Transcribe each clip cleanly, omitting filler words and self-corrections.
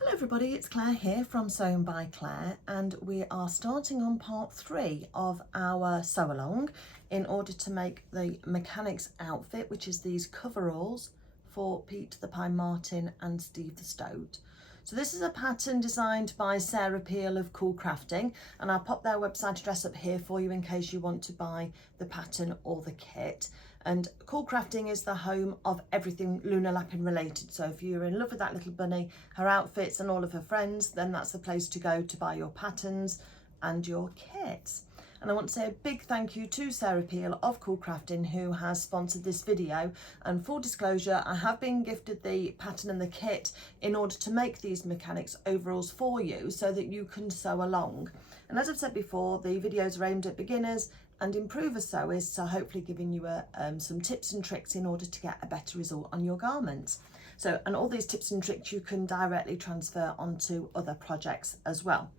Hello everybody, it's Claire here from Sewn by Claire, and we are starting on part 3 of our sew along in order to make the mechanics outfit, which is these coveralls for Pete the Pine Martin and Steve the Stoat. So this is a pattern designed by Sarah Peel of CoolCrafting, and I'll pop their website address up here for you in case you want to buy the pattern or the kit. And CoolCrafting is the home of everything Luna Lapin related. So if you're in love with that little bunny, her outfits and all of her friends, then that's the place to go to buy your patterns and your kits. And I want to say a big thank you to Sarah Peel of CoolCrafting, who has sponsored this video. And full disclosure, I have been gifted the pattern and the kit in order to make these mechanics overalls for you so that you can sew along. And as I've said before, the videos are aimed at beginners and improver sewists, so hopefully giving you some tips and tricks in order to get a better result on your garments. So, and all these tips and tricks you can directly transfer onto other projects as well.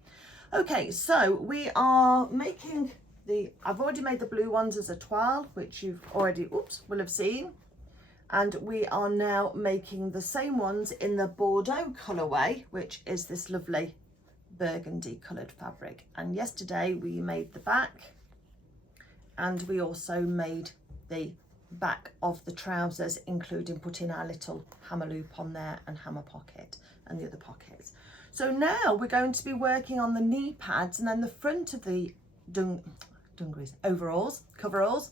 Okay, so we are making I've already made the blue ones as a toile, which you've already, will have seen. And we are now making the same ones in the Bordeaux colourway, which is this lovely burgundy coloured fabric. And yesterday we made the back, and we also made the back of the trousers, including putting our little hammer loop on there and hammer pocket and the other pockets. So now we're going to be working on the knee pads and then the front of the overalls, coveralls,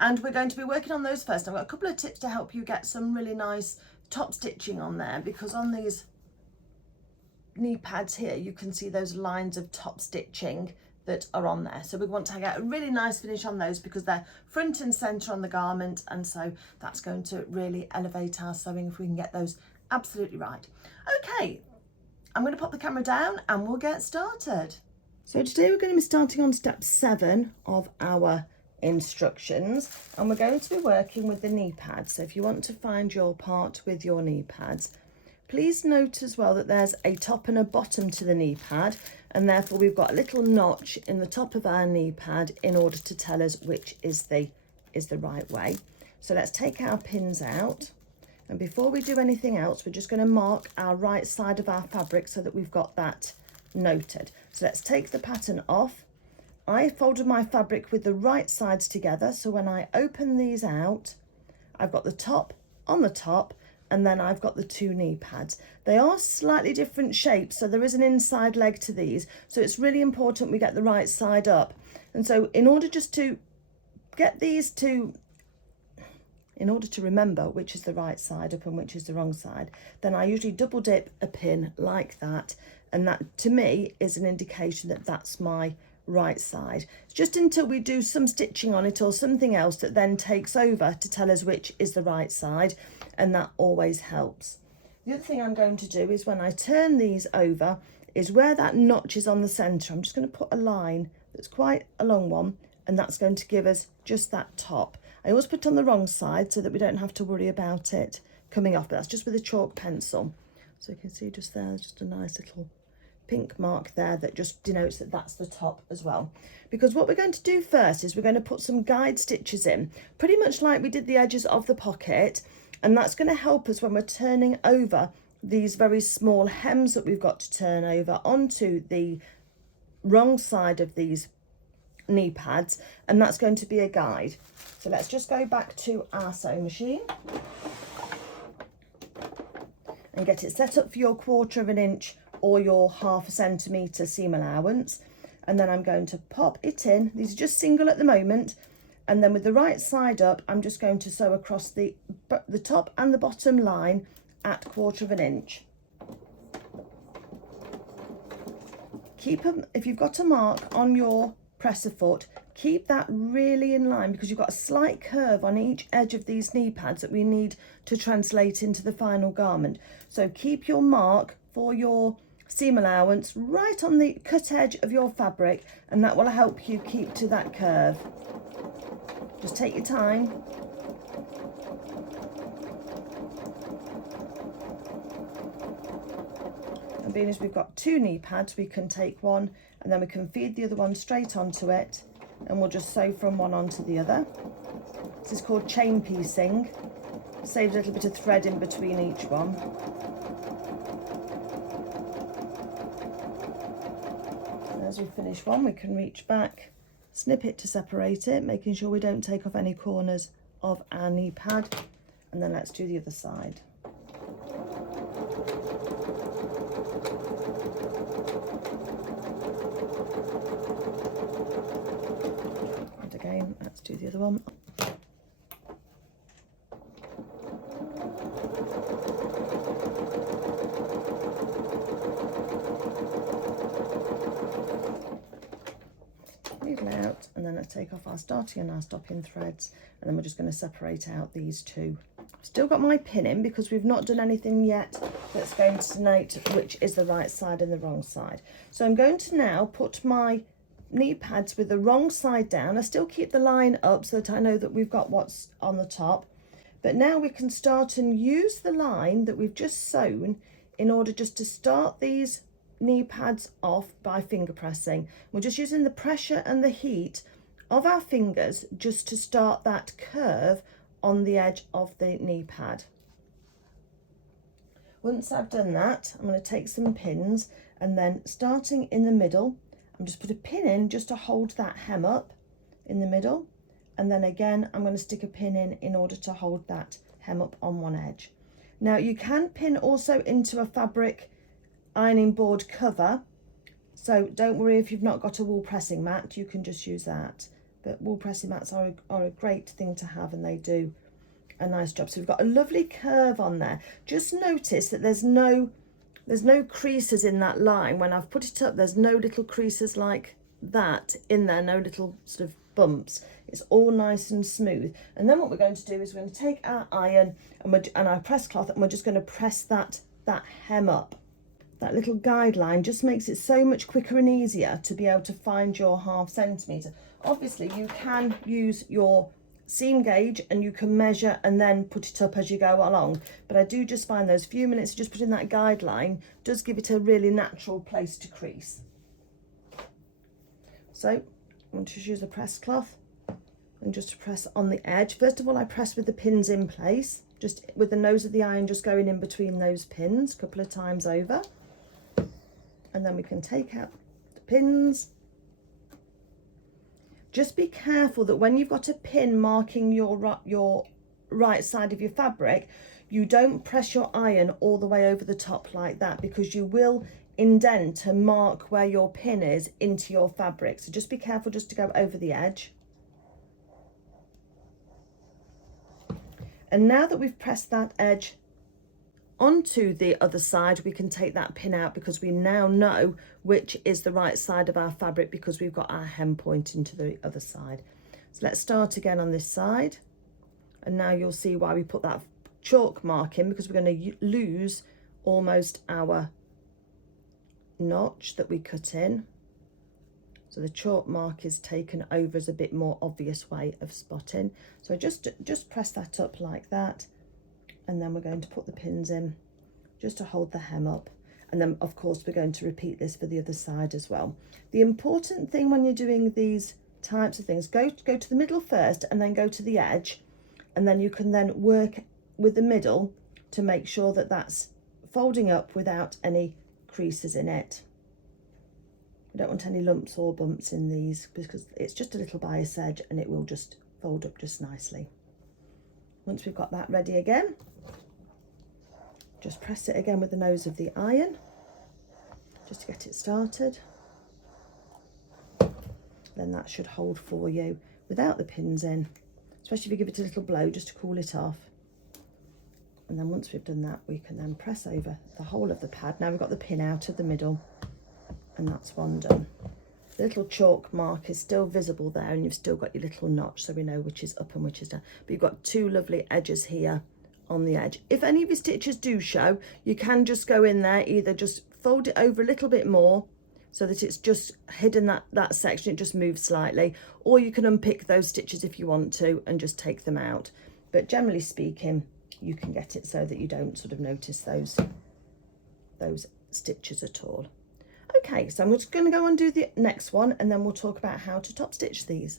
and we're going to be working on those first. I've got a couple of tips to help you get some really nice top stitching on there, because on these knee pads here you can see those lines of top stitching that are on there. So we want to get a really nice finish on those because they're front and center on the garment, and so that's going to really elevate our sewing if we can get those absolutely right. Okay, I'm going to pop the camera down and we'll get started. So today we're going to be starting on step 7 of our instructions, and we're going to be working with the knee pads. So if you want to find your part with your knee pads, please note as well that there's a top and a bottom to the knee pad, and therefore we've got a little notch in the top of our knee pad in order to tell us which is the right way. So let's take our pins out, and before we do anything else, we're just going to mark our right side of our fabric so that we've got that noted. So let's take the pattern off. I folded my fabric with the right sides together, so when I open these out, I've got the top on the top, and then I've got the 2 knee pads. They are slightly different shapes, so there is an inside leg to these, so it's really important we get the right side up. And so in order just to get these to, in order to remember which is the right side up and which is the wrong side, then I usually double dip a pin like that, and that to me is an indication that that's my right side. Just until we do some stitching on it or something else that then takes over to tell us which is the right side, and that always helps. The other thing I'm going to do is when I turn these over is where that notch is on the center, I'm just going to put a line that's quite a long one, and that's going to give us just that top. I always put it on the wrong side so that we don't have to worry about it coming off, but that's just with a chalk pencil. So you can see just there, just a nice little pink mark there that just denotes that that's the top as well. Because what we're going to do first is we're going to put some guide stitches in, pretty much like we did the edges of the pocket, and that's going to help us when we're turning over these very small hems that we've got to turn over onto the wrong side of these knee pads, and that's going to be a guide. So let's just go back to our sewing machine and get it set up for your 1/4 inch or your 1/2 centimetre seam allowance, and then I'm going to pop it in. These are just single at the moment, and then with the right side up I'm just going to sew across the top and the bottom line at 1/4 inch. Keep them, if you've got a mark on your presser foot, keep that really in line, because you've got a slight curve on each edge of these knee pads that we need to translate into the final garment. So keep your mark for your seam allowance right on the cut edge of your fabric, and that will help you keep to that curve. Just take your time. And being as we've got 2 knee pads, we can take one and then we can feed the other one straight onto it, and we'll just sew from one onto the other. This is called chain piecing. Saves a little bit of thread in between each one. as we finish one, we can reach back, snip it to separate it, making sure we don't take off any corners of our knee pad. And then let's do the other side. And again, let's do the other one. Out, and then let's take off our starting and our stopping threads, and then we're just going to separate out these two. Still got my pin in because we've not done anything yet that's going to denote which is the right side and the wrong side. So I'm going to now put my knee pads with the wrong side down. I still keep the line up so that I know that we've got what's on the top, but now we can start and use the line that we've just sewn in order just to start these knee pads off by finger pressing. We're just using the pressure and the heat of our fingers just to start that curve on the edge of the knee pad. Once I've done that, I'm going to take some pins, and then starting in the middle, I'm just put a pin in just to hold that hem up in the middle, and then again I'm going to stick a pin in order to hold that hem up on one edge. Now you can pin also into a fabric ironing board cover, so don't worry if you've not got a wool pressing mat, you can just use that. But wool pressing mats are a great thing to have, and they do a nice job. So we've got a lovely curve on there. Just notice that there's no creases in that line. When I've put it up, there's no little creases like that in there, no little sort of bumps. It's all nice and smooth. And then what we're going to do is we're going to take our iron and our press cloth, and we're just going to press that hem up. That little guideline just makes it so much quicker and easier to be able to find your 1/2 centimetre. Obviously you can use your seam gauge and you can measure and then put it up as you go along, but I do just find those few minutes of just putting that guideline does give it a really natural place to crease. So I'm going to just use a press cloth and just press on the edge. First of all, I press with the pins in place, just with the nose of the iron just going in between those pins a couple of times over. And then we can take out the pins. Just be careful that when you've got a pin marking your right side of your fabric, you don't press your iron all the way over the top like that, because you will indent and mark where your pin is into your fabric. So just be careful just to go over the edge. And now that we've pressed that edge onto the other side, we can take that pin out, because we now know which is the right side of our fabric because we've got our hem pointing to the other side. So let's start again on this side, and now you'll see why we put that chalk mark in, because we're going to lose almost our notch that we cut in. So the chalk mark is taken over as a bit more obvious way of spotting. So just press that up like that, and then we're going to put the pins in just to hold the hem up. And then of course we're going to repeat this for the other side as well. The important thing when you're doing these types of things, go to the middle first and then go to the edge, and then you can then work with the middle to make sure that that's folding up without any creases in it. We don't want any lumps or bumps in these, because it's just a little bias edge and it will just fold up just nicely. Once we've got that ready again, just press it again with the nose of the iron just to get it started. Then that should hold for you without the pins in, especially if you give it a little blow just to cool it off. And then once we've done that, we can then press over the whole of the pad. Now we've got the pin out of the middle, and that's one done. The little chalk mark is still visible there, and you've still got your little notch, so we know which is up and which is down. But you've got two lovely edges here on the edge. If any of your stitches do show, you can just go in there, either just fold it over a little bit more so that it's just hidden that section, it just moves slightly, or you can unpick those stitches if you want to and just take them out. But generally speaking, you can get it so that you don't sort of notice those stitches at all. Okay, so I'm just going to go and do the next one, and then we'll talk about how to top stitch these.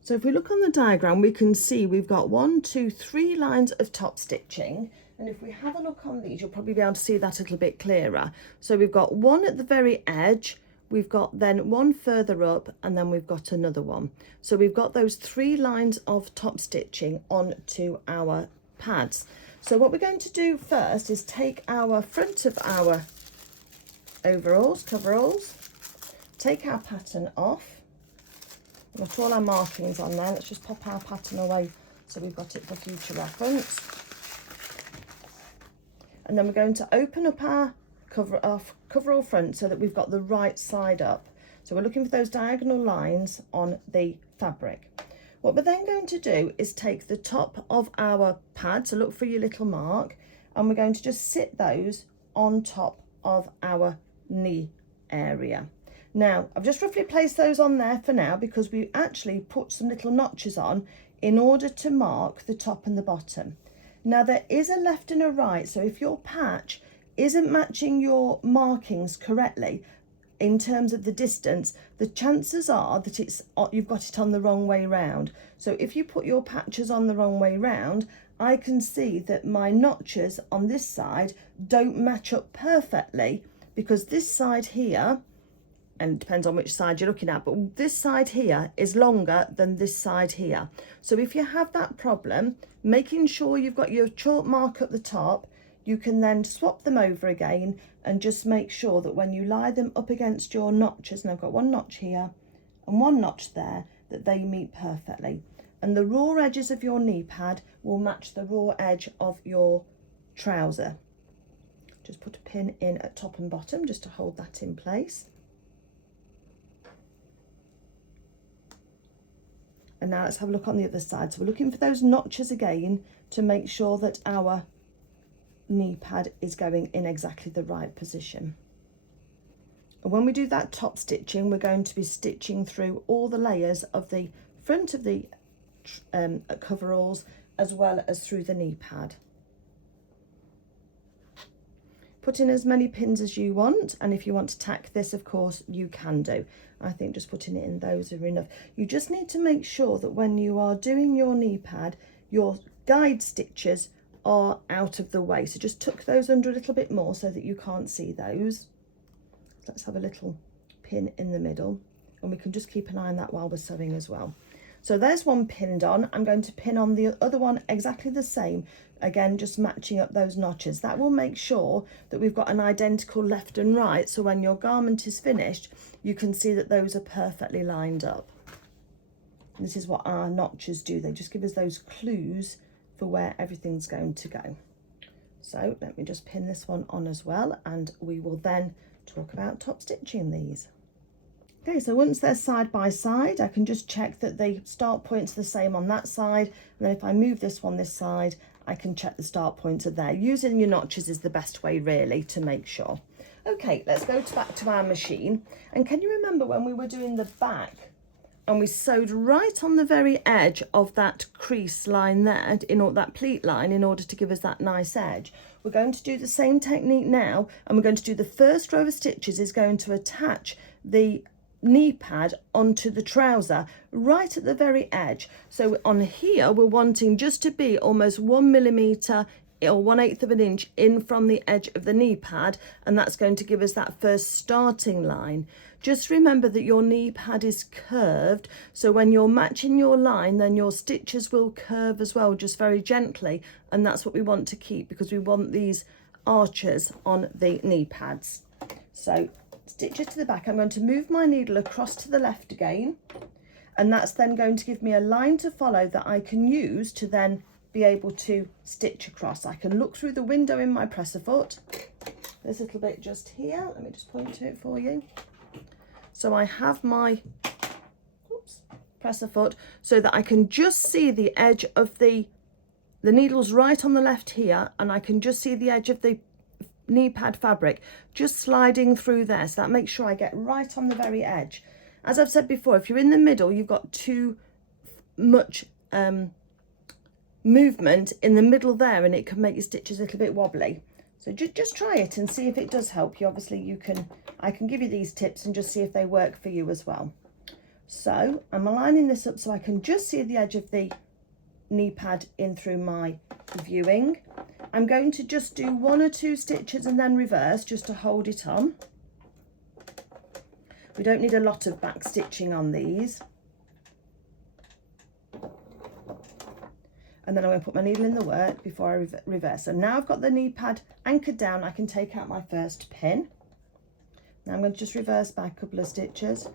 So if we look on the diagram, we can see we've got 1, 2, 3 lines of top stitching, and if we have a look on these, you'll probably be able to see that a little bit clearer. So we've got one at the very edge we've got then one further up, and then we've got another one. So we've got those 3 lines of top stitching onto our pads. So what we're going to do first is take our front of our coveralls, take our pattern off. We've got all our markings on there. Let's just pop our pattern away so we've got it for future reference. And then we're going to open up our coverall front so that we've got the right side up. So we're looking for those diagonal lines on the fabric. What we're then going to do is take the top of our pad, so look for your little mark, and we're going to just sit those on top of our knee area. Now, I've just roughly placed those on there for now because we actually put some little notches on in order to mark the top and the bottom. Now, there is a left and a right, so if your patch isn't matching your markings correctly in terms of the distance, the chances are that you've got it on the wrong way round. So if you put your patches on the wrong way round, I can see that my notches on this side don't match up perfectly, because this side here, and it depends on which side you're looking at, but this side here is longer than this side here. So if you have that problem, making sure you've got your chalk mark at the top, you can then swap them over again and just make sure that when you lie them up against your notches, and I've got one notch here and one notch there, that they meet perfectly. And the raw edges of your knee pad will match the raw edge of your trouser. Just put a pin in at top and bottom just to hold that in place. And now let's have a look on the other side. So we're looking for those notches again to make sure that our knee pad is going in exactly the right position. And when we do that top stitching, we're going to be stitching through all the layers of the front of the coveralls as well as through the knee pad. Put in as many pins as you want, and if you want to tack this, of course you can do. I think just putting it in those are enough. You just need to make sure that when you are doing your knee pad, your guide stitches are out of the way. So just tuck those under a little bit more so that you can't see those. Let's have a little pin in the middle, and we can just keep an eye on that while we're sewing as well. So there's one pinned on. I'm going to pin on the other one exactly the same. Again, just matching up those notches. That will make sure that we've got an identical left and right, so when your garment is finished, you can see that those are perfectly lined up. And this is what our notches do. They just give us those clues for where everything's going to go. So let me just pin this one on as well, and we will then talk about top stitching these. Okay, so once they're side by side, I can just check that the start points are the same on that side, and then if I move this one this side, I can check the start points are there. Using your notches is the best way really to make sure. Okay, let's go back to our machine. And can you remember when we were doing the back and we sewed right on the very edge of that crease line there, that pleat line, in order to give us that nice edge? We're going to do the same technique now, and we're going to do the first row of stitches is going to attach the knee pad onto the trouser right at the very edge. So on here we're wanting just to be almost 1 millimeter or 1/8 of an inch in from the edge of the knee pad, and that's going to give us that first starting line. Just remember that your knee pad is curved, so when you're matching your line, then your stitches will curve as well, just very gently, and that's what we want to keep because we want these arches on the knee pads. So stitches to the back. I'm going to move my needle across to the left again, and that's then going to give me a line to follow that I can use to then be able to stitch across. I can look through the window in my presser foot. There's a little bit just here. Let me just point to it for you. So I have my presser foot so that I can just see the edge of the needle's right on the left here, and I can just see the edge of the knee pad fabric just sliding through there, so that makes sure I get right on the very edge. As I've said before, if you're in the middle, you've got too much movement in the middle there, and it can make your stitches a little bit wobbly. So just try it and see if it does help you. Obviously I can give you these tips and just see if they work for you as well. So I'm aligning this up so I can just see the edge of the knee pad in through my viewing. I'm going to just do 1 or 2 stitches and then reverse just to hold it on. We don't need a lot of back stitching on these. And then I'm going to put my needle in the work before I reverse. So now I've got the knee pad anchored down, I can take out my first pin. Now I'm going to just reverse back a couple of stitches.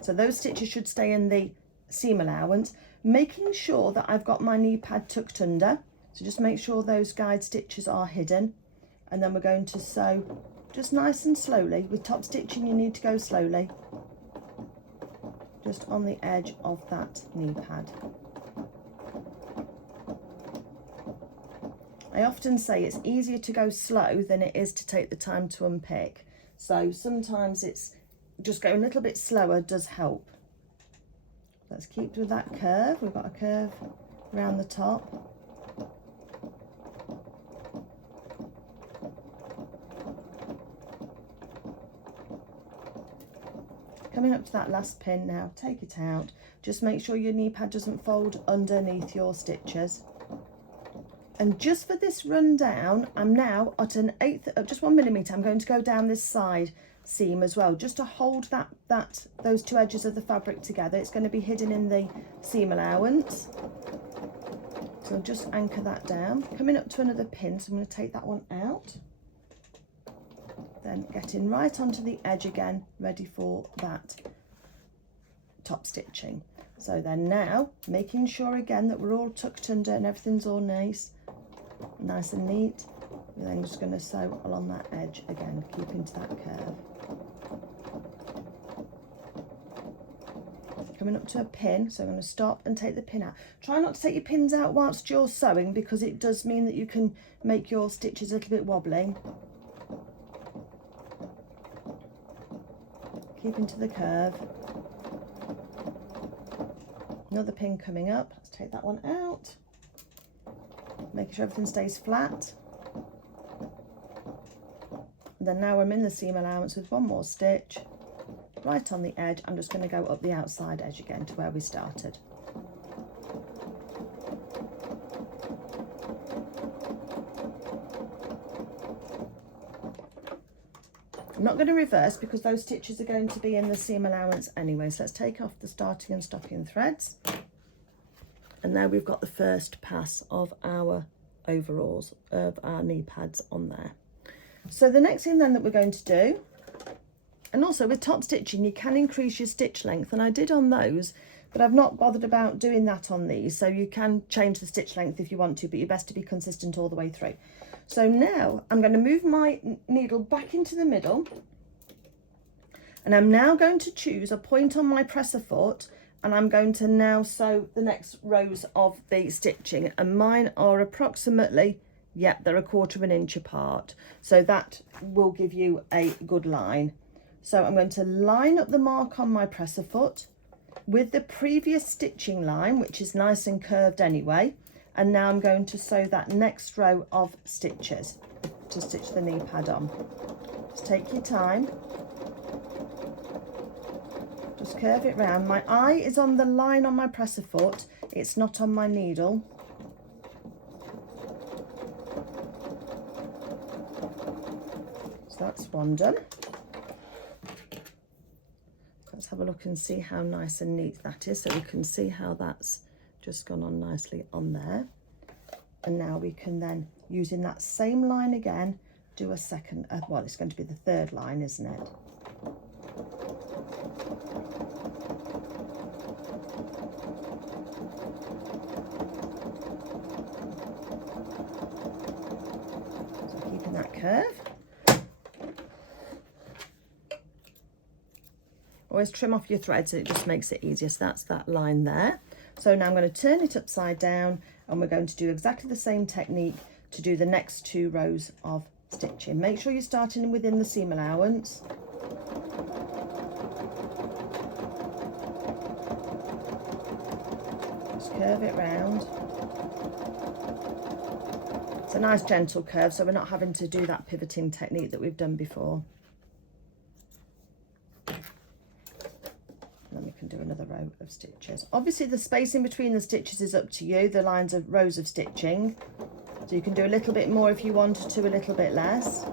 So those stitches should stay in the seam allowance, making sure that I've got my knee pad tucked under. So just make sure those guide stitches are hidden. And then we're going to sew just nice and slowly. With top stitching, you need to go slowly. Just on the edge of that knee pad. I often say it's easier to go slow than it is to take the time to unpick. So sometimes it's just going a little bit slower does help. Let's keep with that curve. We've got a curve around the top. Coming up to that last pin now, take it out. Just make sure your knee pad doesn't fold underneath your stitches. And just for this run down, I'm now at an 1/8 of just 1 millimetre. I'm going to go down this side seam as well, just to hold those two edges of the fabric together. It's going to be hidden in the seam allowance. So just anchor that down. Coming up to another pin, so I'm going to take that one out. Then getting right onto the edge again, ready for that top stitching. So then now, making sure again that we're all tucked under and everything's all nice and neat. We're then just going to sew along that edge again, keeping to that curve. Coming up to a pin, so I'm going to stop and take the pin out. Try not to take your pins out whilst you're sewing, because it does mean that you can make your stitches a little bit wobbly. Keeping to the curve. Another pin coming up. Let's take that one out. Making sure everything stays flat. And then now I'm in the seam allowance with one more stitch. Right on the edge, I'm just going to go up the outside edge again to where we started. I'm not going to reverse because those stitches are going to be in the seam allowance anyway. So let's take off the starting and stopping threads. And now we've got the first pass of our overalls, of our knee pads on there. So the next thing then that we're going to do, and also with top stitching, you can increase your stitch length, and I did on those, but I've not bothered about doing that on these. So you can change the stitch length if you want to, but you're best to be consistent all the way through. So now I'm going to move my needle back into the middle, and I'm now going to choose a point on my presser foot, and I'm going to now sew the next rows of the stitching, and mine are approximately, yep, they're 1/4 inch apart. So that will give you a good line. So I'm going to line up the mark on my presser foot with the previous stitching line, which is nice and curved anyway. And now I'm going to sew that next row of stitches to stitch the knee pad on. Just take your time. Just curve it round. My eye is on the line on my presser foot. It's not on my needle. So that's one done. Let's have a look and see how nice and neat that is, so we can see how that's just gone on nicely on there. And now we can then, using that same line again, do a second, well, it's going to be the third line, isn't it? So keeping that curve. Always trim off your threads, so it just makes it easier. So that's that line there. So now I'm going to turn it upside down, and we're going to do exactly the same technique to do the next 2 rows of stitching. Make sure you're starting within the seam allowance. Just curve it round. It's a nice gentle curve, so we're not having to do that pivoting technique that we've done before. Do another row of stitches. Obviously the spacing between the stitches is up to you, the lines of rows of stitching, so you can do a little bit more if you wanted to, a little bit less.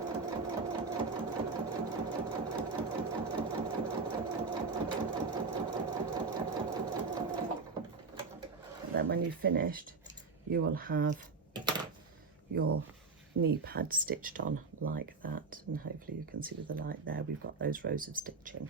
fully finished, you will have your knee pad stitched on like that, and hopefully you can see with the light there we've got those rows of stitching.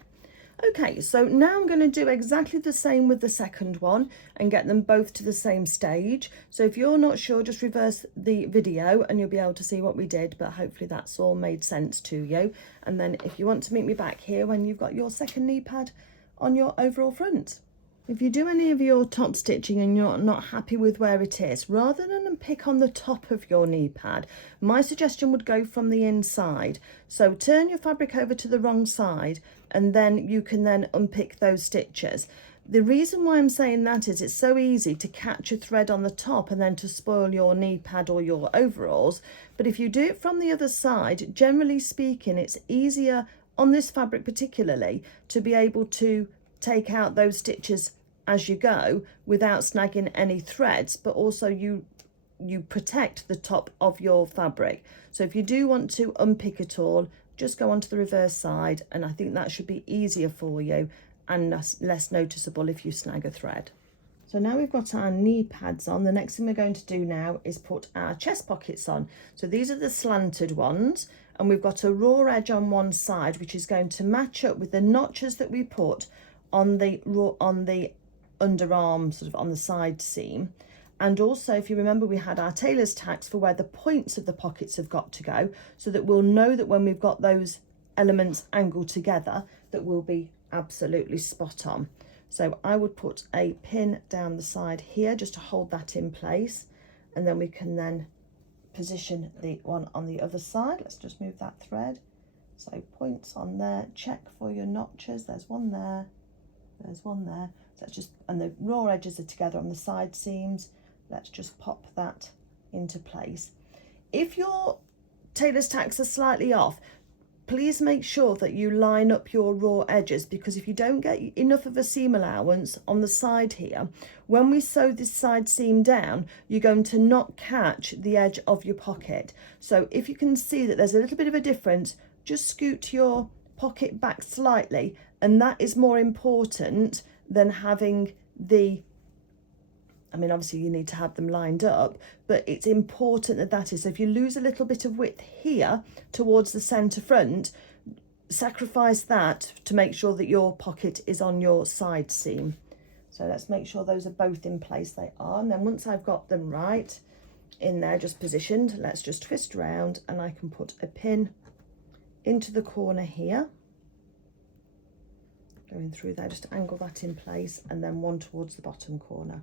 Okay, so now I'm going to do exactly the same with the second one and get them both to the same stage. So if you're not sure, just reverse the video and you'll be able to see what we did, but hopefully that's all made sense to you. And then if you want to meet me back here when you've got your second knee pad on your overall front. If you do any of your top stitching and you're not happy with where it is, rather than pick on the top of your knee pad, my suggestion would go from the inside. So turn your fabric over to the wrong side and then you can then unpick those stitches. The reason why I'm saying that is it's so easy to catch a thread on the top and then to spoil your knee pad or your overalls. But if you do it from the other side, generally speaking, it's easier on this fabric particularly to be able to take out those stitches as you go without snagging any threads, but also you protect the top of your fabric. So if you do want to unpick it all, just go onto the reverse side, and I think that should be easier for you and less noticeable if you snag a thread. So now we've got our knee pads on, the next thing we're going to do now is put our chest pockets on. So these are the slanted ones, and we've got a raw edge on one side which is going to match up with the notches that we put on the underarm, sort of on the side seam. And also, if you remember, we had our tailor's tacks for where the points of the pockets have got to go, so that we'll know that when we've got those elements angled together, that we'll be absolutely spot on. So I would put a pin down the side here just to hold that in place, and then we can then position the one on the other side. Let's just move that thread. So points on there, check for your notches. There's one there, there's one there. So that's just, and the raw edges are together on the side seams. Let's just pop that into place. If your tailor's tacks are slightly off, please make sure that you line up your raw edges, because if you don't get enough of a seam allowance on the side here, when we sew this side seam down, you're going to not catch the edge of your pocket. So if you can see that there's a little bit of a difference, just scoot your pocket back slightly, and that is more important than having the, I mean, obviously you need to have them lined up, but it's important that that is. So if you lose a little bit of width here towards the centre front, sacrifice that to make sure that your pocket is on your side seam. So let's make sure those are both in place. They are. And then once I've got them right in there, just positioned, let's just twist around and I can put a pin into the corner here. Going through there, just to angle that in place, and then one towards the bottom corner.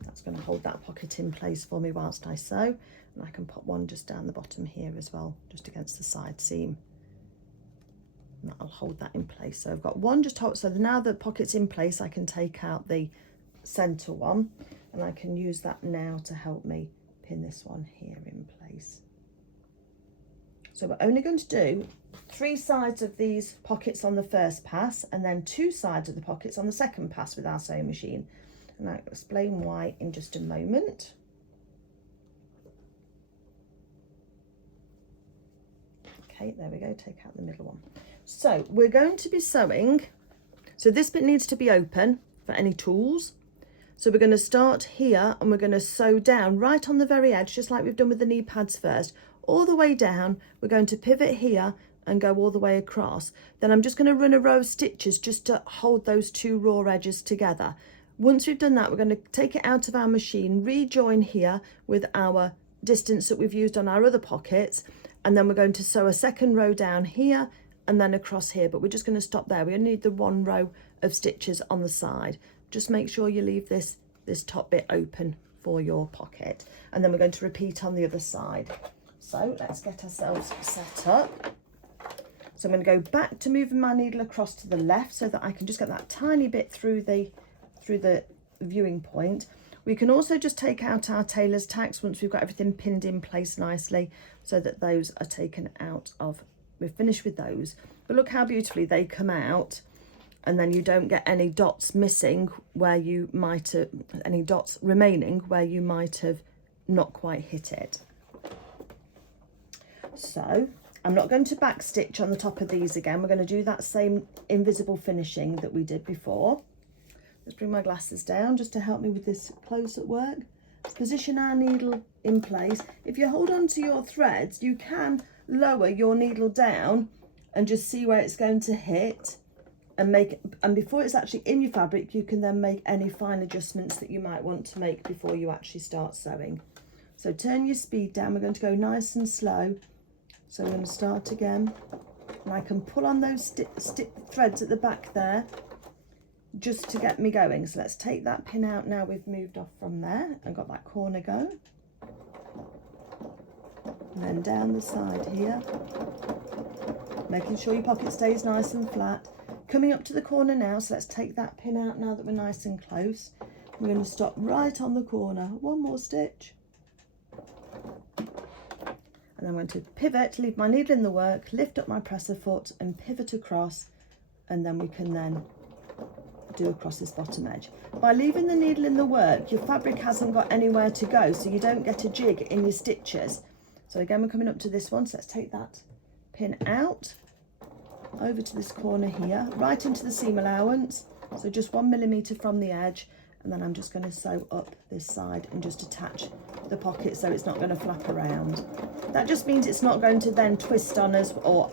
That's going to hold that pocket in place for me whilst I sew, and I can put one just down the bottom here as well, just against the side seam, and that'll hold that in place. So I've got one just hold, so now the pocket's in place, I can take out the centre one, and I can use that now to help me pin this one here in place. So we're only going to do 3 sides of these pockets on the first pass, and then 2 sides of the pockets on the second pass with our sewing machine. And I'll explain why in just a moment. Okay, there we go, take out the middle one. So we're going to be sewing, so this bit needs to be open for any tools. So we're going to start here and we're going to sew down right on the very edge, just like we've done with the knee pads first, all the way down. We're going to pivot here and go all the way across. Then I'm just going to run a row of stitches just to hold those 2 raw edges together. Once we've done that, we're going to take it out of our machine, rejoin here with our distance that we've used on our other pockets, and then we're going to sew a second row down here and then across here, but we're just going to stop there. We only need the 1 row of stitches on the side. Just make sure you leave this top bit open for your pocket, and then we're going to repeat on the other side. So let's get ourselves set up. So I'm going to go back to moving my needle across to the left so that I can just get that tiny bit through the viewing point. We can also just take out our tailor's tacks once we've got everything pinned in place nicely, so that those are taken out of, we're finished with those. But look how beautifully they come out, and then you don't get any dots missing where you might have, any dots remaining where you might have not quite hit it. So I'm not going to back stitch on the top of these again. We're going to do that same invisible finishing that we did before. Let's bring my glasses down just to help me with this close-up work. Position our needle in place. If you hold on to your threads, you can lower your needle down and just see where it's going to hit, and before it's actually in your fabric, you can then make any fine adjustments that you might want to make before you actually start sewing. So turn your speed down. We're going to go nice and slow. So we're going to start again, and I can pull on those threads at the back there just to get me going. So let's take that pin out now. We've moved off from there and got that corner going, and then down the side here, making sure your pocket stays nice and flat. Coming up to the corner now, so let's take that pin out now that we're nice and close. We're going to stop right on the corner, one more stitch, and then I'm going to pivot, leave my needle in the work, lift up my presser foot and pivot across, and then we can then do across this bottom edge. By leaving the needle in the work, your fabric hasn't got anywhere to go, so you don't get a jig in your stitches. So again, we're coming up to this one, so let's take that pin out, over to this corner here, right into the seam allowance, so just 1 millimetre from the edge, and then I'm just going to sew up this side and just attach the pocket so it's not going to flap around. That just means it's not going to then twist on us or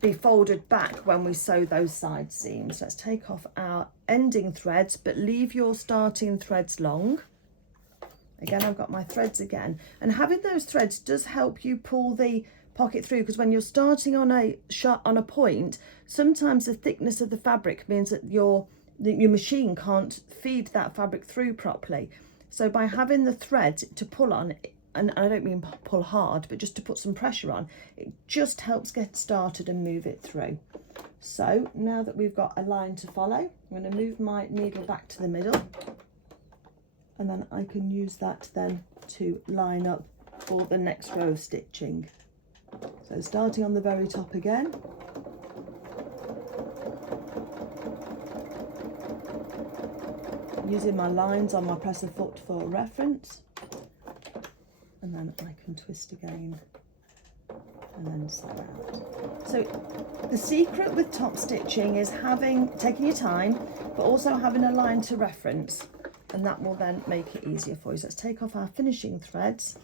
be folded back when we sew those side seams. Let's take off our ending threads, but leave your starting threads long. Again, I've got my threads again, and having those threads does help you pull the pocket through, because when you're starting on a point, sometimes the thickness of the fabric means that your machine can't feed that fabric through properly. So by having the threads to pull on, and I don't mean pull hard, but just to put some pressure on, it just helps get started and move it through. So now that we've got a line to follow, I'm going to move my needle back to the middle, and then I can use that then to line up for the next row of stitching. So starting on the very top again, using my lines on my presser foot for reference, and then I can twist again and then sew out. So the secret with top stitching is taking your time, but also having a line to reference, and that will then make it easier for you. So let's take off our finishing threads,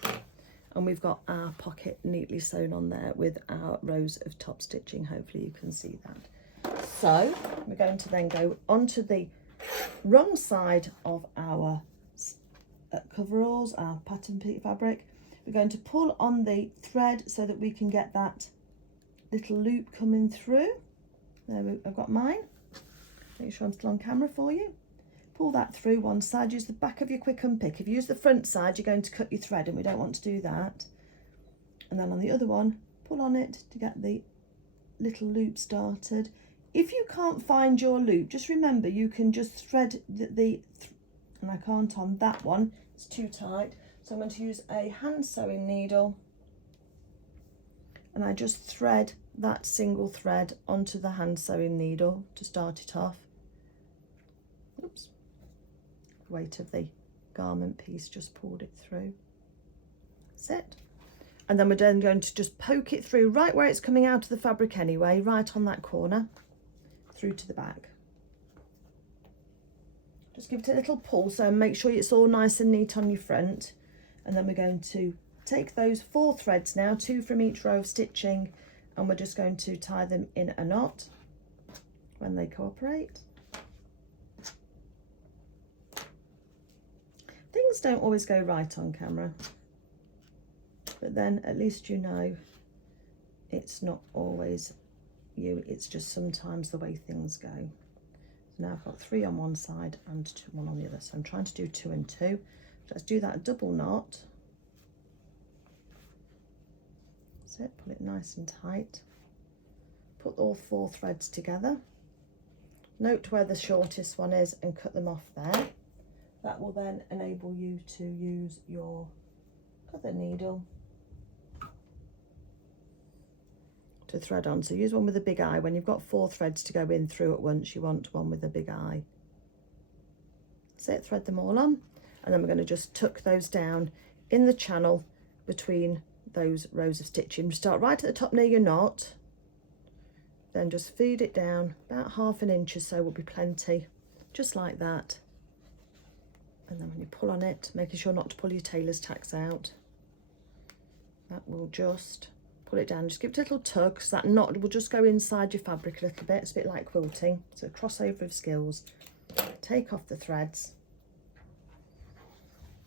and we've got our pocket neatly sewn on there with our rows of top stitching. Hopefully you can see that. So we're going to then go onto the wrong side of our coveralls, our pattern fabric. We're going to pull on the thread so that we can get that little loop coming through. There, I've got mine. Make sure I'm still on camera for you. Pull that through one side, use the back of your quick unpick. If you use the front side, you're going to cut your thread, and we don't want to do that. And then on the other one, pull on it to get the little loop started. If you can't find your loop, just remember you can just thread and I can't on that one, it's too tight. So I'm going to use a hand sewing needle, and I just thread that single thread onto the hand sewing needle to start it off. Oops. The weight of the garment piece just pulled it through. That's it. And then we're then going to just poke it through right where it's coming out of the fabric anyway, right on that corner, through to the back. Just give it a little pull, so make sure it's all nice and neat on your front. And then we're going to take those 4 threads now, 2 from each row of stitching, and we're just going to tie them in a knot when they cooperate. Things don't always go right on camera, but then at least you know it's not always you, it's just sometimes the way things go. So now I've got 3 on one side and 1 on the other, so I'm trying to do 2 and 2. Let's do that double knot. That's it, pull it nice and tight. Put all 4 threads together. Note where the shortest one is and cut them off there. That will then enable you to use your other needle to thread on. So use one with a big eye. When you've got 4 threads to go in through at once, you want one with a big eye. That's it, thread them all on. And then we're going to just tuck those down in the channel between those rows of stitching. Start right at the top near your knot, then just feed it down about 1/2 inch or so will be plenty, just like that. And then when you pull on it, making sure not to pull your tailor's tacks out, that will just pull it down. Just give it a little tug, because that knot will just go inside your fabric a little bit. It's a bit like quilting. It's a crossover of skills. Take off the threads.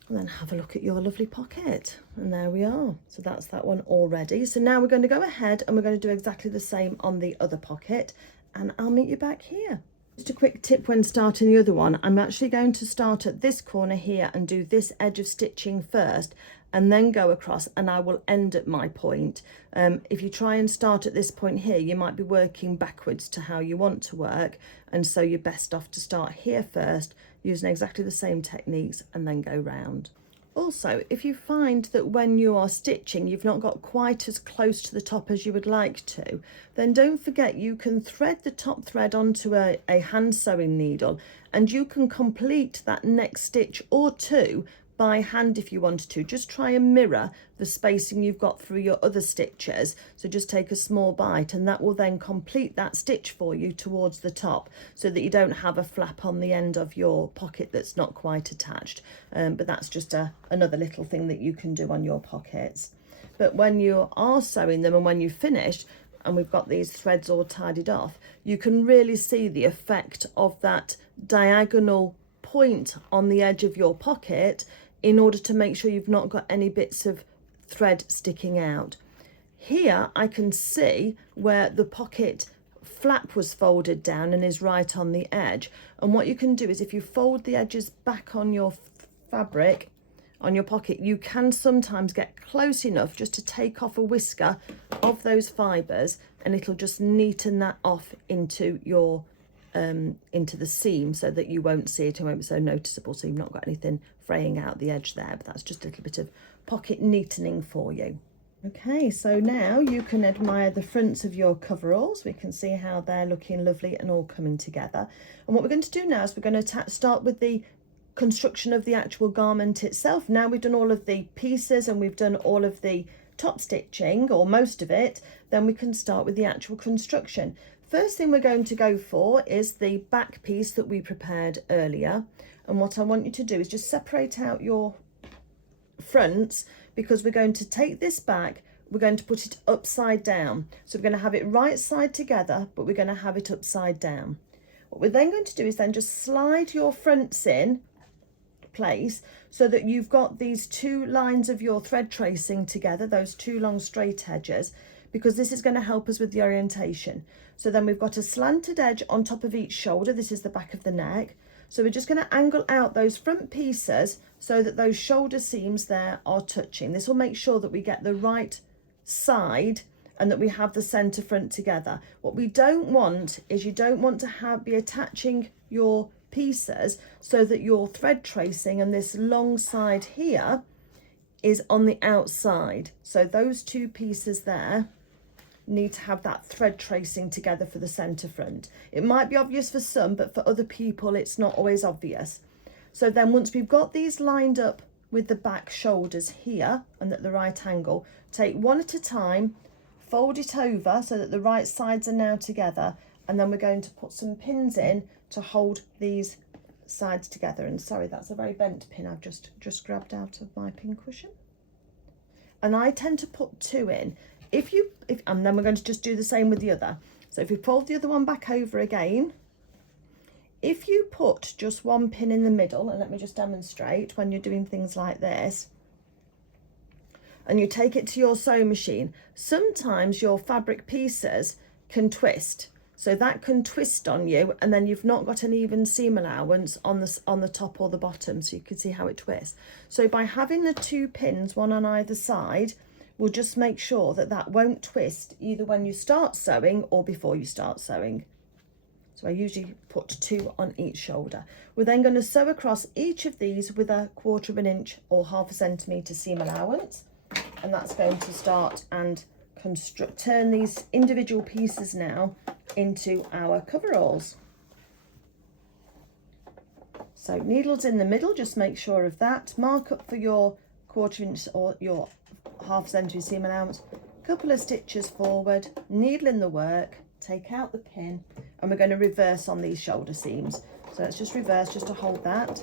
And then have a look at your lovely pocket. And there we are. So that's that one already. So now we're going to go ahead and we're going to do exactly the same on the other pocket. And I'll meet you back here. Just a quick tip when starting the other one. I'm actually going to start at this corner here and do this edge of stitching first, and then go across, and I will end at my point. If you try and start at this point here, you might be working backwards to how you want to work, and so you're best off to start here first, using exactly the same techniques, and then go round. Also, if you find that when you are stitching you've not got quite as close to the top as you would like to, then don't forget you can thread the top thread onto a hand sewing needle, and you can complete that next stitch or two by hand if you wanted to. Just try and mirror the spacing you've got through your other stitches. So just take a small bite, and that will then complete that stitch for you towards the top, so that you don't have a flap on the end of your pocket that's not quite attached. But that's just another little thing that you can do on your pockets. But when you are sewing them and when you've finished and we've got these threads all tidied off, you can really see the effect of that diagonal point on the edge of your pocket, in order to make sure you've not got any bits of thread sticking out. Here I can see where the pocket flap was folded down and is right on the edge. And what you can do is, if you fold the edges back on your fabric, on your pocket, you can sometimes get close enough just to take off a whisker of those fibres, and it'll just neaten that off into your into the seam, so that you won't see it and won't be so noticeable, so you've not got anything fraying out the edge there. But that's just a little bit of pocket neatening for you. Okay, so now you can admire the fronts of your coveralls. We can see how they're looking lovely and all coming together. And what we're going to do now is we're going to start with the construction of the actual garment itself. Now we've done all of the pieces and we've done all of the top stitching, or most of it, then we can start with the actual construction. First thing we're going to go for is the back piece that we prepared earlier. And what I want you to do is just separate out your fronts, because we're going to take this back, we're going to put it upside down. So we're going to have it right side together, but we're going to have it upside down. What we're then going to do is then just slide your fronts in place, so that you've got these two lines of your thread tracing together, those two long straight edges, because this is going to help us with the orientation. So then we've got a slanted edge on top of each shoulder. This is the back of the neck. So we're just going to angle out those front pieces so that those shoulder seams there are touching. This will make sure that we get the right side and that we have the centre front together. What we don't want is, you don't want to be attaching your pieces so that your thread tracing and this long side here is on the outside. So those two pieces there need to have that thread tracing together for the centre front. It might be obvious for some, but for other people it's not always obvious. So then once we've got these lined up with the back shoulders here and at the right angle, take one at a time, fold it over so that the right sides are now together, and then we're going to put some pins in to hold these sides together. And sorry, that's a very bent pin I've just grabbed out of my pin cushion. And I tend to put two in. And then we're going to just do the same with the other. So if we fold the other one back over again, if you put just one pin in the middle, and let me just demonstrate when you're doing things like this, and you take it to your sewing machine, sometimes your fabric pieces can twist. So that can twist on you, and then you've not got an even seam allowance on the top or the bottom, so you can see how it twists. So by having the two pins, one on either side, we'll just make sure that that won't twist either when you start sewing or before you start sewing. So I usually put two on each shoulder. We're then going to sew across each of these with a 1/4 inch or 1/2 centimetre seam allowance, and that's going to start and turn these individual pieces now into our coveralls. So needles in the middle, just make sure of that. Mark up for your 1/4 inch or your 1/2 centimetre seam allowance, couple of stitches forward, needle in the work, take out the pin, and we're going to reverse on these shoulder seams. So let's just reverse just to hold that.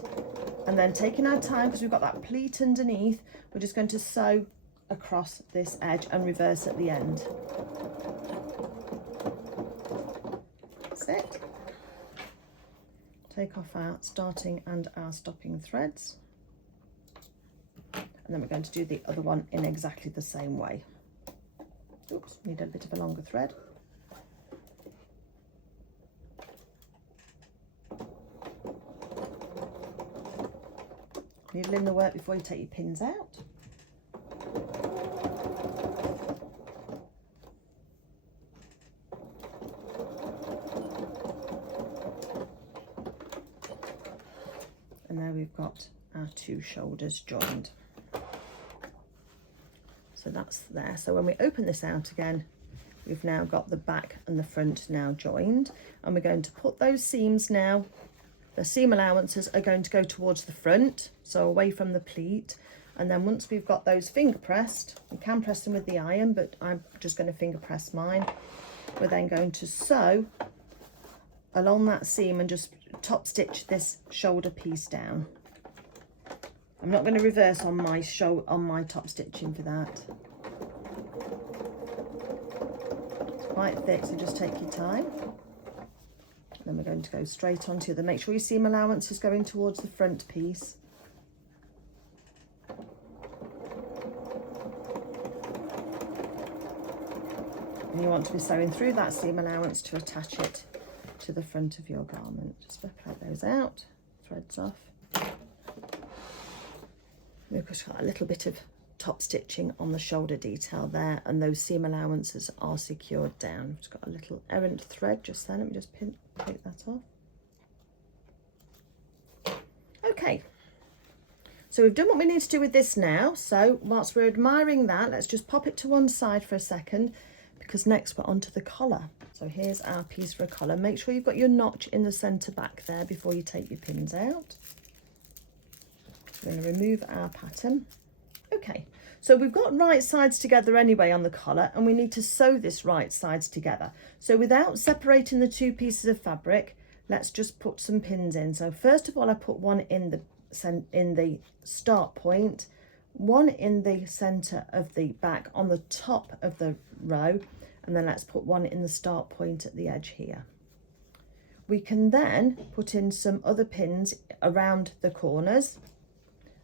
And then taking our time, because we've got that pleat underneath, we're just going to sew across this edge and reverse at the end. That's it. Take off our starting and our stopping threads. And then we're going to do the other one in exactly the same way. Oops, need a bit of a longer thread. Needle in the work before you take your pins out. And there we've got our two shoulders joined. So that's there. So when we open this out again, we've now got the back and the front now joined, and we're going to put those seams now. The seam allowances are going to go towards the front, so away from the pleat. And then once we've got those finger pressed, you can press them with the iron, but I'm just going to finger press mine. We're then going to sew along that seam and just top stitch this shoulder piece down. I'm not going to reverse on my top stitching for that. It's quite thick, so just take your time. Then we're going to go straight onto the other. Make sure your seam allowance is going towards the front piece. And you want to be sewing through that seam allowance to attach it to the front of your garment. Just separate those out, threads off. We've got a little bit of top stitching on the shoulder detail there, and those seam allowances are secured down. Just got a little errant thread just then. Let me just take that off. Okay, so we've done what we need to do with this now. So whilst we're admiring that, let's just pop it to one side for a second, because next we're onto the collar. So here's our piece for a collar. Make sure you've got your notch in the centre back there before you take your pins out. We're going to remove our pattern. Okay, so we've got right sides together anyway on the collar, and we need to sew this right sides together. So without separating the two pieces of fabric, let's just put some pins in. So first of all, I put one in the start point, one in the center of the back on the top of the row, and then let's put one in the start point at the edge here. We can then put in some other pins around the corners,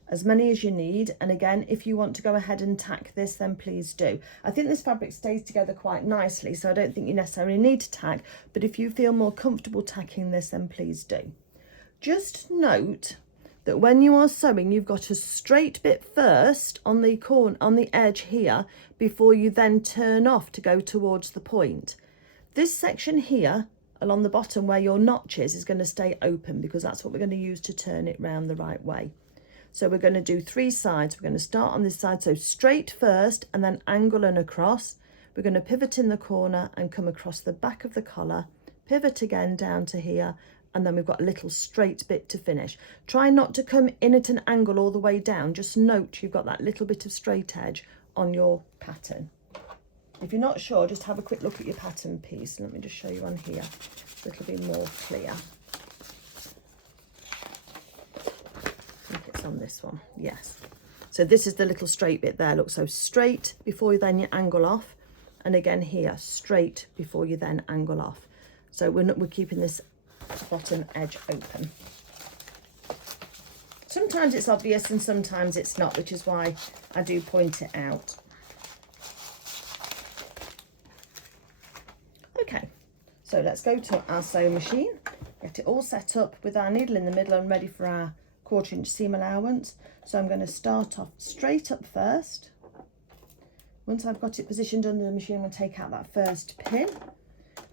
as many as you need. And again, if you want to go ahead and tack this, then please do. I think this fabric stays together quite nicely, so I don't think you necessarily need to tack, but if you feel more comfortable tacking this, then please do. Just note that when you are sewing, you've got a straight bit first on the corner, on the edge here, before you then turn off to go towards the point. This section here along the bottom where your notch is going to stay open, because that's what we're going to use to turn it round the right way. So we're going to do three sides. We're going to start on this side, so straight first and then angle and across. We're going to pivot in the corner and come across the back of the collar, pivot again down to here, and then we've got a little straight bit to finish. Try not to come in at an angle all the way down. Just note you've got that little bit of straight edge on your pattern. If you're not sure, just have a quick look at your pattern piece. Let me just show you on here so it'll be more clear. On this one, yes. So this is the little straight bit there. Look, so straight before then you angle off, and again here straight before you then angle off. So we're keeping this bottom edge open. Sometimes it's obvious and sometimes it's not, which is why I do point it out. Okay, so let's go to our sewing machine, get it all set up with our needle in the middle and ready for our 1/4 inch seam allowance. So I'm going to start off straight up first. Once I've got it positioned under the machine, I'm going to take out that first pin,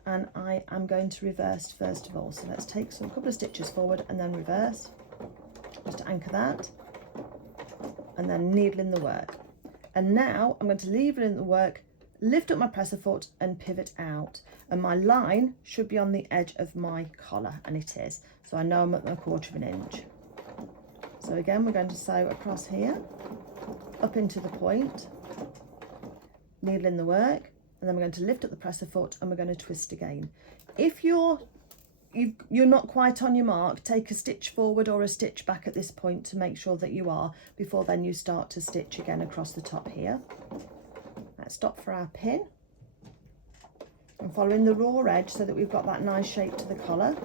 and I am going to reverse first of all. So let's take a couple of stitches forward and then reverse, just to anchor that, and then needle in the work. And now I'm going to leave it in the work, lift up my presser foot and pivot out, and my line should be on the edge of my collar, and it is. So I know I'm at 1/4 inch. So again, we're going to sew across here, up into the point, needle in the work, and then we're going to lift up the presser foot and we're going to twist again. If your you're not quite on your mark, take a stitch forward or a stitch back at this point to make sure that you are, before then you start to stitch again across the top here. Let's stop for our pin. And following the raw edge so that we've got that nice shape to the collar.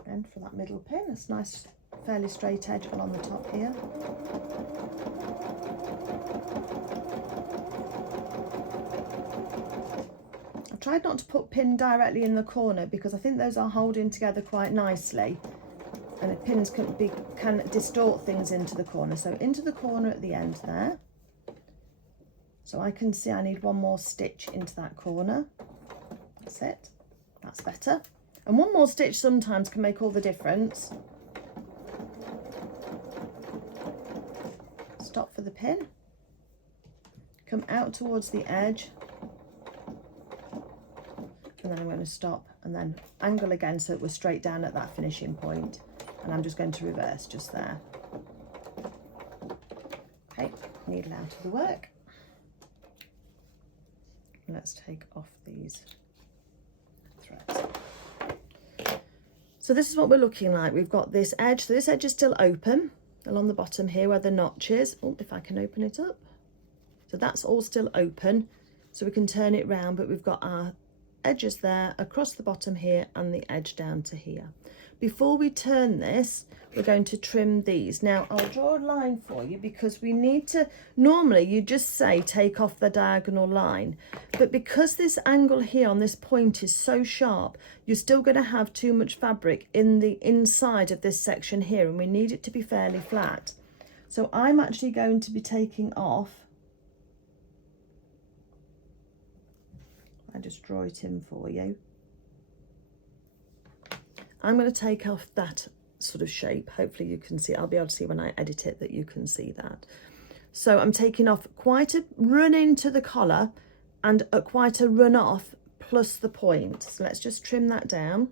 Again for that middle pin, it's nice fairly straight edge along the top here. I've tried not to put pin directly in the corner because I think those are holding together quite nicely, and the pins can distort things into the corner. So into the corner at the end there. So I can see I need one more stitch into that corner. That's it. That's better. And one more stitch sometimes can make all the difference. Stop for the pin. Come out towards the edge. And then I'm going to stop and then angle again so that we're straight down at that finishing point. And I'm just going to reverse just there. Okay, needle out of the work. Let's take off these threads. So this is what we're looking like. We've got this edge. So this edge is still open along the bottom here where the notch is. Oh, if I can open it up. So that's all still open. So we can turn it round, but we've got our edges there across the bottom here and the edge down to here. Before we turn this, we're going to trim these. Now I'll draw a line for you because we need to, normally you just say take off the diagonal line, but because this angle here on this point is so sharp, you're still going to have too much fabric in the inside of this section here, and we need it to be fairly flat. So I'm actually going to be taking off, I just draw it in for you. I'm going to take off that sort of shape. Hopefully you can see, I'll be able to see when I edit it that you can see that. So I'm taking off quite a run into the collar and quite a run off plus the point. So let's just trim that down.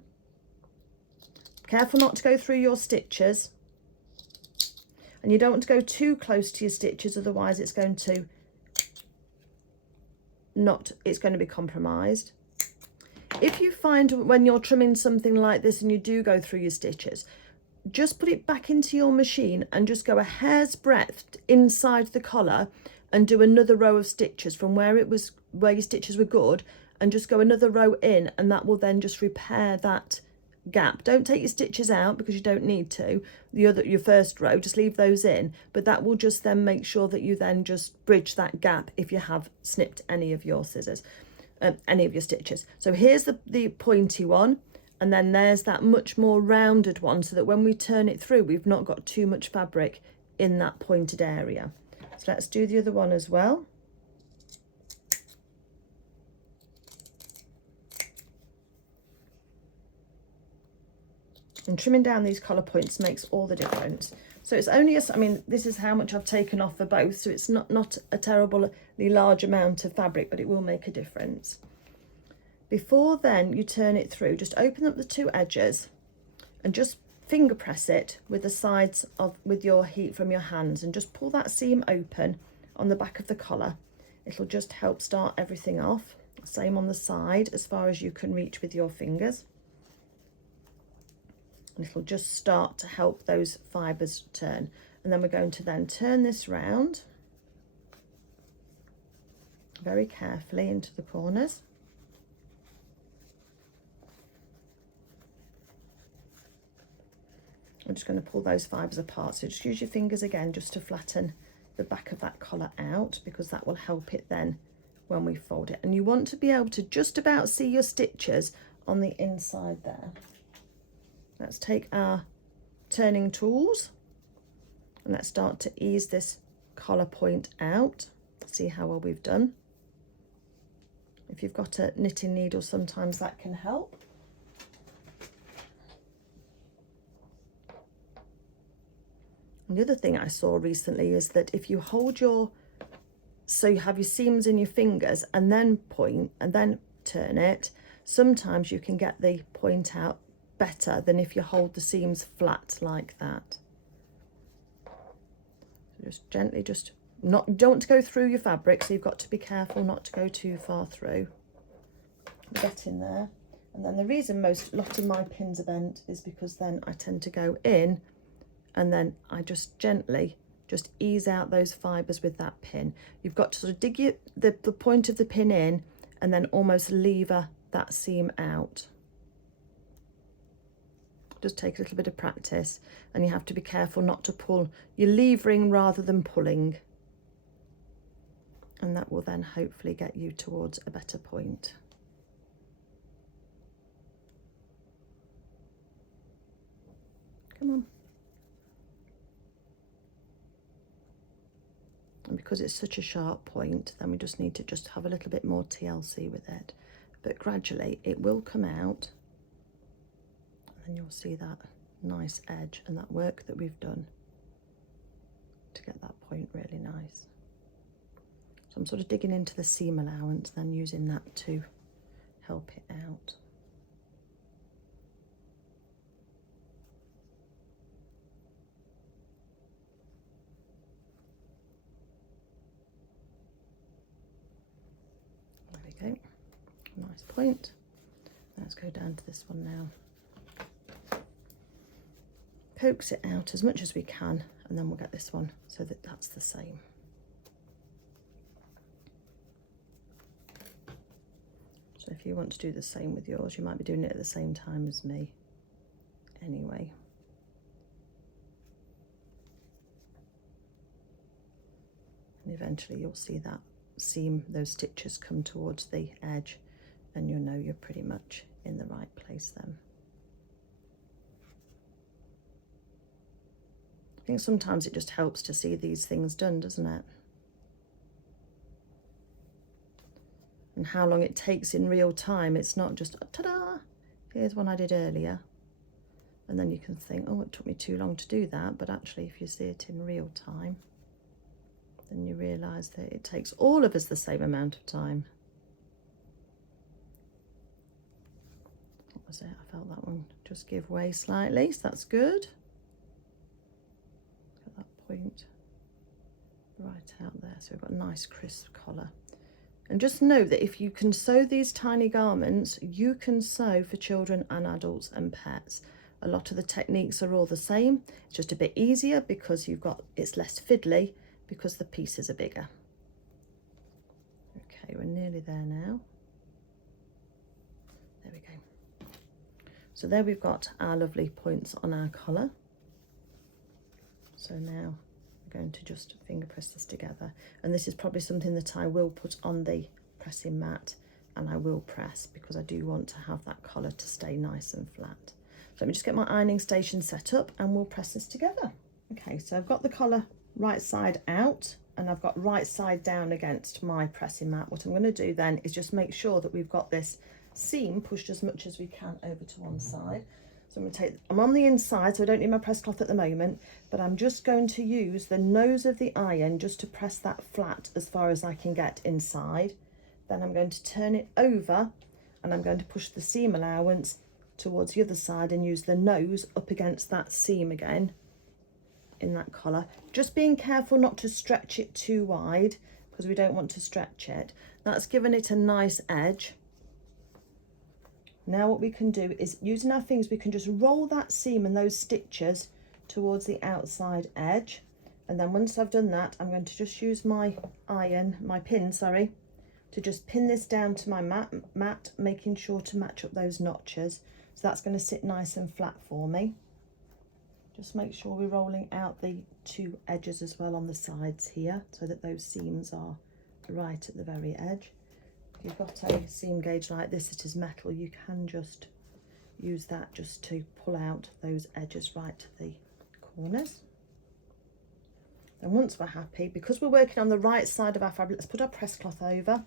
Careful not to go through your stitches. And you don't want to go too close to your stitches, otherwise it's going to be compromised. If you find when you're trimming something like this and you do go through your stitches, just put it back into your machine and just go a hair's breadth inside the collar and do another row of stitches from where your stitches were good, and just go another row in, and that will then just repair that gap. Don't take your stitches out because you don't need to. Your first row, just leave those in, but that will just then make sure that you then just bridge that gap if you have snipped any of your scissors. Any of your stitches. So here's the pointy one, and then there's that much more rounded one, so that when we turn it through we've not got too much fabric in that pointed area. So let's do the other one as well. And trimming down these collar points makes all the difference. So it's only, I mean, this is how much I've taken off for both, so it's not a terribly large amount of fabric, but it will make a difference. Before then you turn it through, just open up the two edges and just finger press it with the sides with your heat from your hands, and just pull that seam open on the back of the collar. It'll just help start everything off. Same on the side, as far as you can reach with your fingers. And it'll just start to help those fibres turn. And then we're going to then turn this round very carefully into the corners. I'm just going to pull those fibres apart. So just use your fingers again just to flatten the back of that collar out, because that will help it then when we fold it. And you want to be able to just about see your stitches on the inside there. Let's take our turning tools and let's start to ease this collar point out. See how well we've done. If you've got a knitting needle, sometimes that can help. And the other thing I saw recently is that if you hold so you have your seams in your fingers and then point and then turn it, sometimes you can get the point out better than if you hold the seams flat like that. So just gently just don't want to go through your fabric, so you've got to be careful not to go too far through. Get in there, and then the reason lot of my pins are bent is because then I tend to go in, and then I just gently just ease out those fibres with that pin. You've got to sort of dig the point of the pin in, and then almost lever that seam out. Just take a little bit of practice, and you have to be careful not to pull. You're levering rather than pulling, and that will then hopefully get you towards a better point. Come on. And because it's such a sharp point, then we just need to just have a little bit more TLC with it. But gradually it will come out, and you'll see that nice edge and that work that we've done to get that point really nice. So I'm sort of digging into the seam allowance, then using that to help it out. There we go, nice point. Let's go down to this one now. Coax it out as much as we can, and then we'll get this one so that that's the same. So if you want to do the same with yours, you might be doing it at the same time as me anyway. And eventually you'll see that seam, those stitches come towards the edge, and you'll know you're pretty much in the right place then. I think sometimes it just helps to see these things done, doesn't it? And how long it takes in real time. It's not just, ta-da, here's one I did earlier. And then you can think, oh, it took me too long to do that. But actually, if you see it in real time, then you realise that it takes all of us the same amount of time. What was it? I felt that one just give way slightly, so that's good. Got that point right out there. So we've got a nice crisp collar. And just know that if you can sew these tiny garments, you can sew for children and adults and pets. A lot of the techniques are all the same. It's just a bit easier because it's less fiddly because the pieces are bigger. Okay, we're nearly there now. There we go. So there we've got our lovely points on our collar. So now going to just finger press this together, and this is probably something that I will put on the pressing mat, and I will press because I do want to have that collar to stay nice and flat. So let me just get my ironing station set up and we'll press this together. Okay, so I've got the collar right side out and I've got right side down against my pressing mat. What I'm going to do then is just make sure that we've got this seam pushed as much as we can over to one side. So I'm on the inside, so I don't need my press cloth at the moment, but I'm just going to use the nose of the iron just to press that flat as far as I can get inside. Then I'm going to turn it over and I'm going to push the seam allowance towards the other side and use the nose up against that seam again in that collar. Just being careful not to stretch it too wide because we don't want to stretch it. That's given it a nice edge. Now what we can do is, using our fingers, we can just roll that seam and those stitches towards the outside edge. And then once I've done that, I'm going to just use my pin, to just pin this down to my mat, making sure to match up those notches. So that's going to sit nice and flat for me. Just make sure we're rolling out the two edges as well on the sides here, so that those seams are right at the very edge. If you've got a seam gauge like this that is metal, you can just use that just to pull out those edges right to the corners. And once we're happy, because we're working on the right side of our fabric, let's put our press cloth over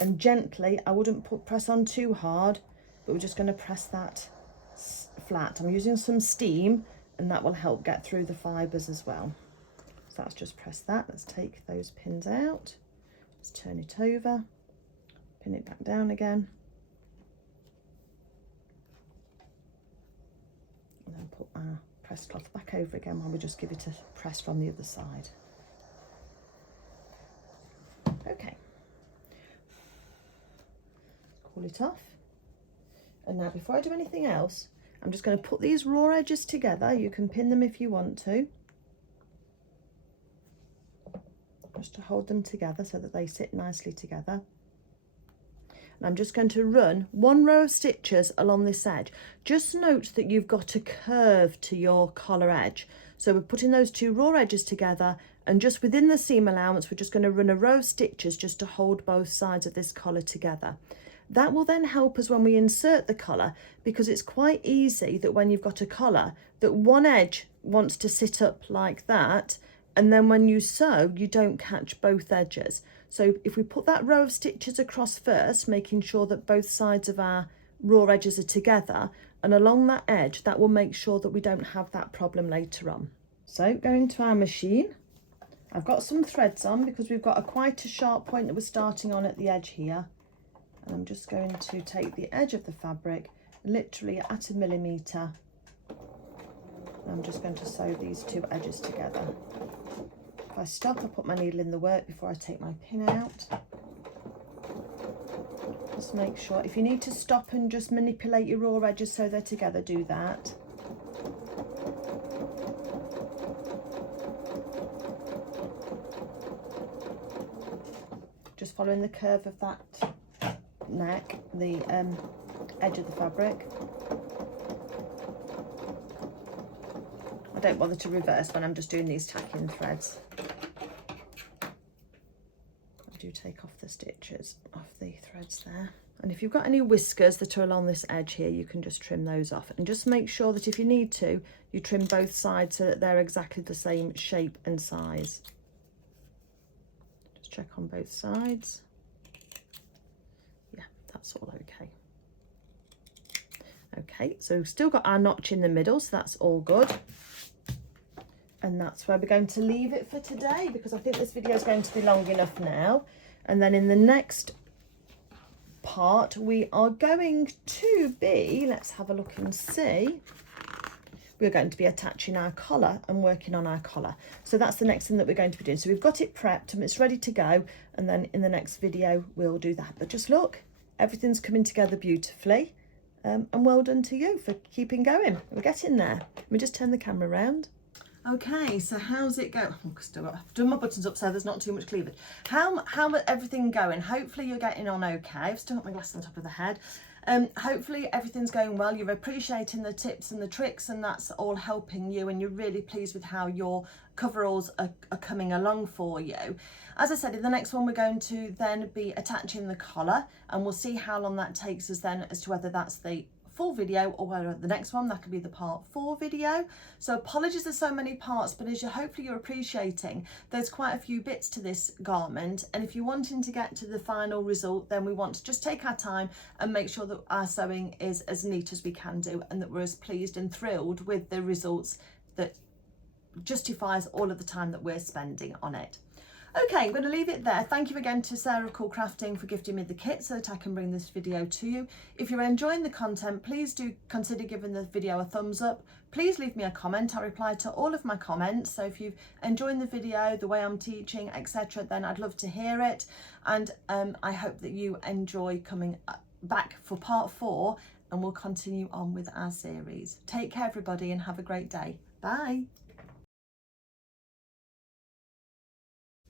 and gently, I wouldn't press on too hard, but we're just going to press that flat. I'm using some steam and that will help get through the fibres as well. So let's just press that. Let's take those pins out. Let's turn it over. Pin it back down again, and then put our press cloth back over again while we just give it a press from the other side. it off. And now before I do anything else, I'm just going to put these raw edges together. You can pin them if you want to. Just to hold them together so that they sit nicely together. And I'm just going to run one row of stitches along this edge. Just note that you've got a curve to your collar edge. So we're putting those two raw edges together, and just within the seam allowance, we're just going to run a row of stitches just to hold both sides of this collar together. That will then help us when we insert the collar, because it's quite easy that when you've got a collar, that one edge wants to sit up like that, and then when you sew, you don't catch both edges. So if we put that row of stitches across first, making sure that both sides of our raw edges are together, and along that edge, that will make sure that we don't have that problem later on. So going to our machine, I've got some threads on because we've got quite a sharp point that we're starting on at the edge here. And I'm just going to take the edge of the fabric, literally at 1 millimetre. I'm just going to sew these two edges together. If I stop, I put my needle in the work before I take my pin out. Just make sure, if you need to stop and just manipulate your raw edges so they're together, do that. Just following the curve of that neck, the edge of the fabric. I don't bother to reverse when I'm just doing these tacking threads. I do take off the stitches off the threads there. And if you've got any whiskers that are along this edge here, you can just trim those off, and just make sure that if you need to, you trim both sides so that they're exactly the same shape and size. Just check on both sides. Yeah, that's all okay. Okay, so we've still got our notch in the middle, so that's all good. And that's where we're going to leave it for today, because I think this video is going to be long enough now. And then in the next part, we are going to be, let's have a look and see, we're going to be attaching our collar and working on our collar. So that's the next thing that we're going to be doing. So we've got it prepped and it's ready to go. And then in the next video, we'll do that. But just look, everything's coming together beautifully. And well done to you for keeping going. We're getting there. Let me just turn the camera around. Okay, so how's it go? Oh, still I've done my buttons up so there's not too much cleavage. How everything going? Hopefully you're getting on okay. I've still got my glass on top of the head. Hopefully everything's going well. You're appreciating the tips and the tricks, and that's all helping you, and you're really pleased with how your coveralls are coming along for you. As I said, in the next one we're going to then be attaching the collar, and we'll see how long that takes us then as to whether that's the full video or whether the next one that could be the part 4 video. So apologies there's so many parts, but as hopefully you're appreciating, there's quite a few bits to this garment, and if you're wanting to get to the final result, then we want to just take our time and make sure that our sewing is as neat as we can do, and that we're as pleased and thrilled with the results that justifies all of the time that we're spending on it. Okay, I'm going to leave it there. Thank you again to Sarah Peel of CoolCrafting for gifting me the kit so that I can bring this video to you. If you're enjoying the content, please do consider giving the video a thumbs up. Please leave me a comment. I reply to all of my comments. So if you've enjoyed the video, the way I'm teaching, etc., then I'd love to hear it. And I hope that you enjoy coming back for part 4, and we'll continue on with our series. Take care, everybody, and have a great day. Bye.